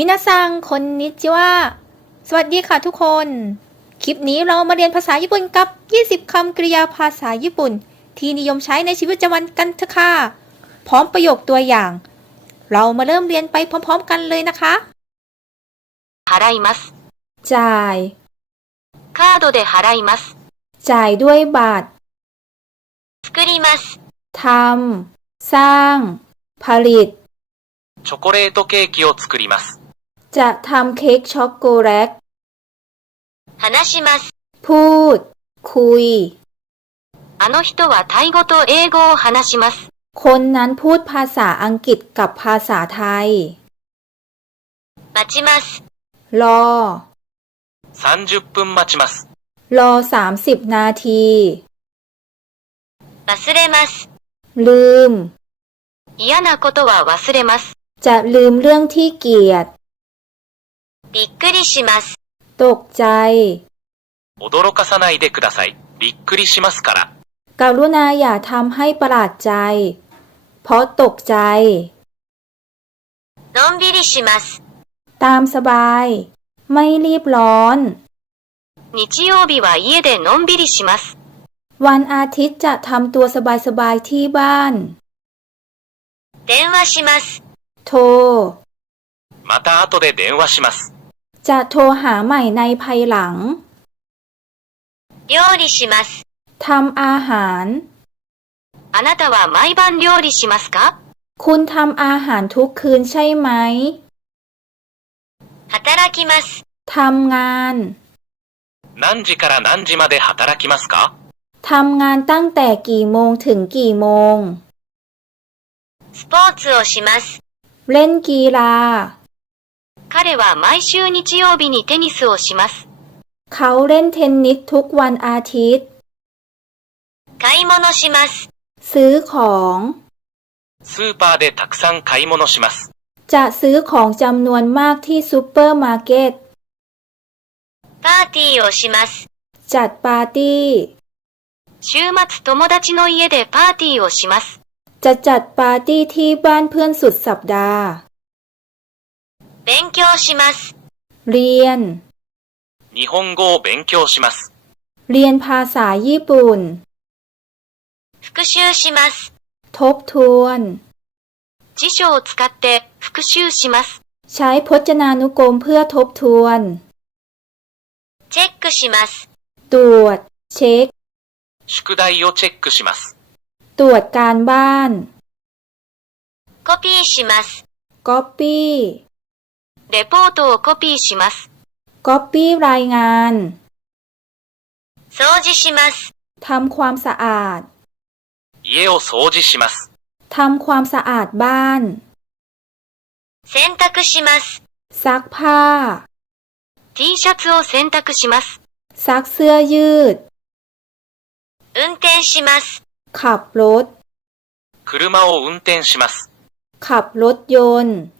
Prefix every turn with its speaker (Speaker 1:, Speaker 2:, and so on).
Speaker 1: มินาซังคนนิจิวะสวัสดีค่ะทุกคน คลิปนี้เรามาเรียนภาษาญี่ปุ่นกับ 20 คำกริยาภาษาญี่ปุ่น ที่นิยมใช้ในชีวิตประจำวันกันเถอะค่ะ พร้อมประโยคตัวอย่าง เรามาเริ่มเรียนไปพร้อมๆกันเลยนะคะ
Speaker 2: 払います。
Speaker 1: จ่าย
Speaker 2: カードで払います。
Speaker 1: จ่ายด้วยบัตร
Speaker 2: 作ります。
Speaker 1: ทำ สร้าง ผลิต
Speaker 3: チョコレートケーキを作ります。
Speaker 1: จะทำเค้กช็อกโกแลต
Speaker 2: 話します。
Speaker 1: พูด คุย
Speaker 2: あの人はタイ語と英語を話します。
Speaker 1: คนนั้นพูดภาษาอังกฤษกับภาษาไทย
Speaker 2: 待ちます。
Speaker 1: รอ
Speaker 3: 30分待ちます。
Speaker 1: รอ 30 นาที
Speaker 2: 忘れます。
Speaker 1: ลืม
Speaker 2: 嫌なことは忘れます。
Speaker 1: จะลืมเรื่องที่เกียด
Speaker 2: びっくりします。
Speaker 1: ตกใจ
Speaker 3: 驚かさないでください。びっくりしますから。
Speaker 1: กรุณาอย่าทำให้ประหลาดใจ เพราะตกใจ
Speaker 2: のんびりします。
Speaker 1: ตามสบาย ไม่รีบร้อน
Speaker 2: 日曜日は家でのんびりします。
Speaker 1: วันอาทิตย์จะทำตัวสบายๆที่บ้าน
Speaker 2: 電話します。
Speaker 1: โทร
Speaker 3: また後で電話します。
Speaker 1: จะโทรหาใหม่ในภายหลัง
Speaker 2: 料理します。
Speaker 1: ทำอาหาร
Speaker 2: あなたは毎晩料理しますか
Speaker 1: คุณทำอาหารทุกคืนใช่ไหม
Speaker 2: 働きます。
Speaker 1: ทำงาน
Speaker 3: 何時から何時まで働きますか
Speaker 1: ทำงานตั้งแต่กี่โมงถึงกี่โมง
Speaker 2: スポーツをします。
Speaker 1: เล่นกีฬา
Speaker 2: 彼は毎週日曜日にテニスをします。
Speaker 1: เขาเล่นเทนนิสทุกวันอาทิตย์
Speaker 2: 買い物します。
Speaker 1: ซื้อของ
Speaker 3: スーパーでたくさん買い物します。
Speaker 1: จะซื้อของจำนวนมากที่ซูเปอร์มาร์เก็ต
Speaker 2: パーティーをします。
Speaker 1: จัดปาร์ตี้
Speaker 2: 週末友達の家でパーティーをします。
Speaker 1: จะจัดปาร์ตี้ที่บ้านเพื่อนสุดสัปดาห์
Speaker 2: 勉強します。
Speaker 1: เรียน
Speaker 3: 日本語を勉強します。
Speaker 1: เรียนภาษาญี่ปุ่น
Speaker 2: 復習します。
Speaker 1: ทบทวน
Speaker 2: 辞書を使って復習します。
Speaker 1: ใช้พจนานุกรมเพื่อทบทวน
Speaker 2: チェックします。
Speaker 1: ตรวจ เช็ค
Speaker 3: 宿題をチェックします。
Speaker 1: ตรวจการบ้าน
Speaker 2: コピーします。
Speaker 1: ก๊อปปี้
Speaker 2: レポートをコピーします。
Speaker 1: ก๊อปปี้รายงาน
Speaker 2: 掃除します。
Speaker 1: ทำความสะอาด
Speaker 3: 家を掃除します。
Speaker 1: ทำความสะอาดบ้าน
Speaker 2: 洗濯します。
Speaker 1: ซักผ้า
Speaker 2: T シャツを洗濯します。
Speaker 1: ซักเสื้อยืด
Speaker 2: 運転します。
Speaker 1: ขับรถ
Speaker 3: 車を運転します。
Speaker 1: ขับรถยนต์